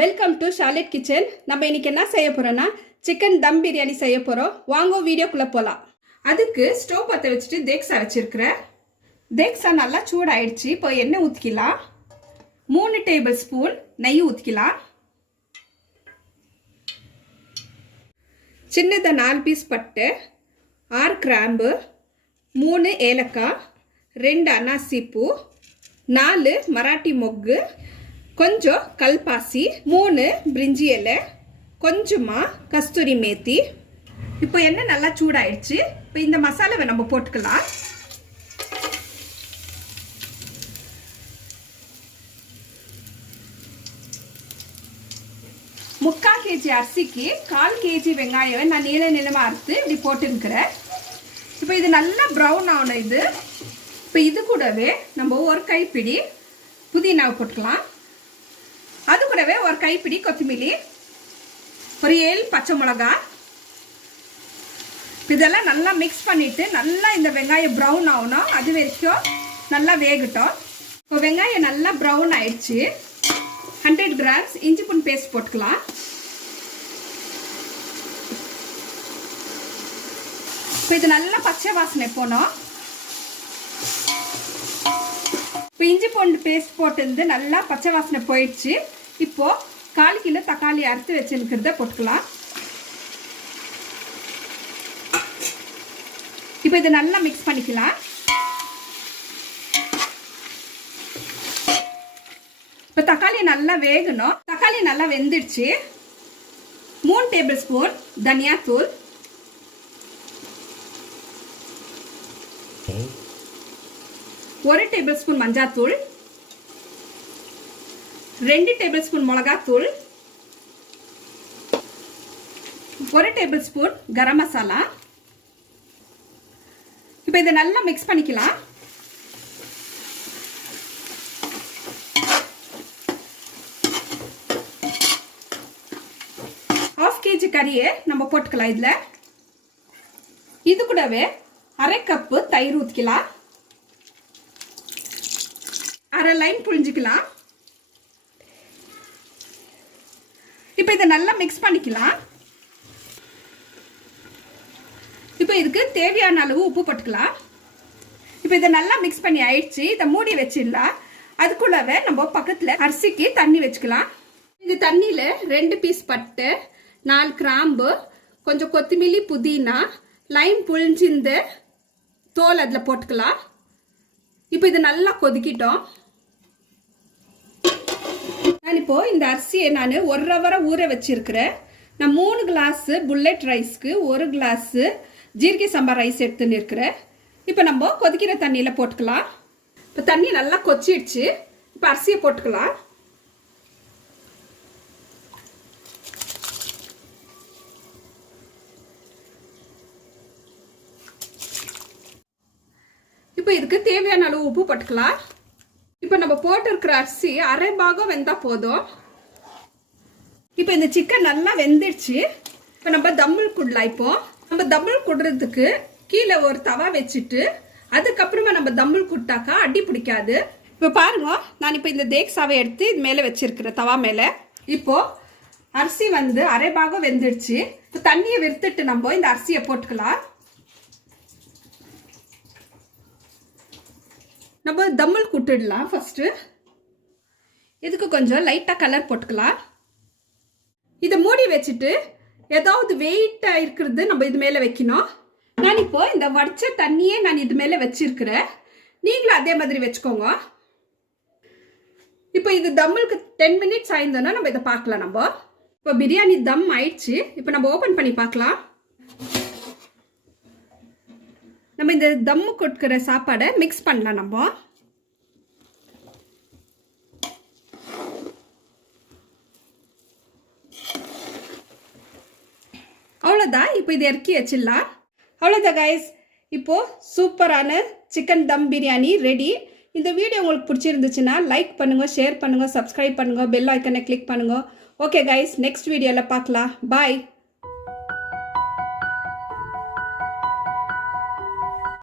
Welcome to Charlotte kitchen. நம்ம இன்னைக்கு என்ன செய்ய போறோம்னா சிக்கன் தம் பிரியாணி செய்ய போறோம். வாங்க வீடியோக்குள்ள போலாம். அதுக்கு ஸ்டவ் பற்ற வச்சுட்டு தேக்ஸா வச்சிருக்கிறேன். தேக்ஸா நல்லா சூடாயிடுச்சு. இப்போ எண்ணெய் ஊற்றிக்கலாம். 3 டேபிள் ஸ்பூன் நெய் ஊற்றிக்கலாம். சின்னதை 4 பீஸ் பட்டை, 6 கிராம்பு, 3 ஏலக்காய், 2 அன்னாசி பூ, 4 மராட்டி மொக்கு, கொஞ்சம் கல்பாசி, 3 பிரிஞ்சி இலை, கொஞ்சமாக கஸ்தூரி மேத்தி. இப்போ எண்ணெய் நல்லா சூடாயிடுச்சு. இப்போ இந்த மசாலாவை நம்ம போட்டுக்கலாம். முக்கால் கேஜி அரிசிக்கு 1/4 கேஜி வெங்காயம் நான் நீளமாக அறுத்து இப்படி போட்டுருக்கிறேன். இப்போ இது நல்லா ப்ரௌன் ஆகணும். இப்போ இது கூடவே நம்ம ஒரு கைப்பிடி புதினாவை போட்டுக்கலாம். அது கூடவே ஒரு கைப்பிடி கொத்தமல்லி, ஒரு 7 பச்சை மிளகா. இதெல்லாம் நல்லா மிக்ஸ் பண்ணிட்டு நல்லா இந்த வெங்காயம் ப்ரௌன் ஆகணும். அது வரைக்கும் நல்லா வேகட்டும். இப்போ வெங்காயம் நல்லா ப்ரௌன் ஆயிடுச்சு. 100 கிராம்ஸ் இஞ்சி பூண்டு பேஸ்ட் போட்டுக்கலாம். இப்போ இது நல்லா பச்சை வாசனை போனோம். இப்போ இஞ்சி பூண்டு பேஸ்ட் போட்டு நல்லா பச்சை வாசனை போயிடுச்சு. இப்போ 1/4 கிலோ தக்காளி அறுத்து வச்சுருக்கிறத போட்டுக்கலாம். இப்போ இதை நல்லா மிக்ஸ் பண்ணிக்கலாம். இப்போ தக்காளி நல்லா வேகணும். தக்காளி நல்லா வெந்துடுச்சு. 3 டேபிள் ஸ்பூன் தனியாத்தூள், 1 டேபிள் ஸ்பூன் மஞ்சாத்தூள், 2 டேபிள் ஸ்பூன் மிளகாத்தூள், 1 டேபிள் ஸ்பூன் கரம் மசாலா. இப்போ இதை நல்லா மிக்ஸ் பண்ணிக்கலாம். ½ கேஜி கறியை நம்ம போட்டுக்கலாம். இது கூடவே 1/2 கப்பு தயிர் ஊற்றிக்கலாம். 1/2 லைன் புழிஞ்சிக்கலாம். இப்போ இதை நல்லா மிக்ஸ் பண்ணிக்கலாம். இப்போ இதுக்கு தேவையான அளவு உப்பு போட்டுக்கலாம். இப்போ இதை நல்லா மிக்ஸ் பண்ணி ஆயிடுச்சு. இதை மூடி வச்சிடலாம். அதுக்குள்ளவே நம்ம பக்கத்தில் அரிசிக்கு தண்ணி வச்சுக்கலாம். இந்த தண்ணியில் 2 பீஸ் பட்டை, 4 கிராம்பு, கொஞ்சம் கொத்தமல்லி, புதினா, லைம் புழிஞ்சிந்த தோல் அதில் போட்டுக்கலாம். இப்போ இது நல்லா கொதிக்கிட்டோம். நான் இப்போ இந்த அரிசியை நான் 1 ஹவர் ஊற வச்சிருக்கிறேன். நான் 3 கிளாஸ் புல்லட் ரைஸ்க்கு 1 கிளாஸ் ஜீரக சம்பா ரைஸ் எடுத்துன்னு இருக்கிறேன். இப்போ நம்ம கொதிக்கிற தண்ணியில் போட்டுக்கலாம். இப்போ தண்ணி நல்லா கொச்சிடுச்சு. இப்போ அரிசியை போட்டுக்கலாம். இப்போ இதுக்கு தேவையான அளவு உப்பு போட்டுக்கலாம். இப்போ நம்ம போட்டிருக்கிற அரிசி 1/2 பாகம் வெந்தா போதும். இப்போ இந்த சிக்கன் நல்லா வெந்துடுச்சு. இப்போ நம்ம தம்முள் குடலாம். இப்போ நம்ம தம்முள் குடுறதுக்கு கீழே ஒரு தவா வச்சுட்டு அதுக்கப்புறமா நம்ம தம்முள் குட்டாக்கா அடி பிடிக்காது. இப்போ பாருங்க, நான் இப்போ இந்த தேக்ஸாவை எடுத்து இது மேலே வச்சிருக்கிறேன், தவா மேலே. இப்போ அரிசி 1/2 பாகம் வெந்துடுச்சு. இப்போ தண்ணியை விறுத்துட்டு நம்ம இந்த அரிசியை போட்டுக்கலாம். நம்ம தம்முள் குட்டிடலாம். ஃபஸ்ட்டு இதுக்கு கொஞ்சம் லைட்டாக கலர் போட்டுக்கலாம். இதை மூடி வச்சுட்டு ஏதாவது வெயிட்டாக இருக்கிறது நம்ம இது மேலே வைக்கணும். நான் இப்போ இந்த வடிச்ச தண்ணியே நான் இது மேலே வச்சிருக்கிறேன். நீங்களும் அதே மாதிரி வச்சுக்கோங்க. இப்போ இது தம்முளுக்கு 10 மினிட்ஸ் ஆயிருந்தோன்னா நம்ம இதை பார்க்கலாம். நம்ம இப்போ பிரியாணி தம் ஆயிடுச்சு. இப்போ நம்ம ஓப்பன் பண்ணி பார்க்கலாம். நம்ம இந்த தம்மு கொடுக்குற சாப்பாடை மிக்ஸ் பண்ணலாம். நம்ம அவ்வளோதான். இப்போ இது இறக்கி வச்சிடலாம். அவ்வளோதான் கைஸ். இப்போது சூப்பரான சிக்கன் தம் பிரியாணி ரெடி. இந்த வீடியோ உங்களுக்கு பிடிச்சிருந்துச்சுன்னா லைக் பண்ணுங்கள், ஷேர் பண்ணுங்கள், சப்ஸ்கிரைப் பண்ணுங்கள், பெல் ஐக்கனை கிளிக் பண்ணுங்கள். ஓகே கைஸ், நெக்ஸ்ட் வீடியோவில் பார்க்கலாம். பாய்.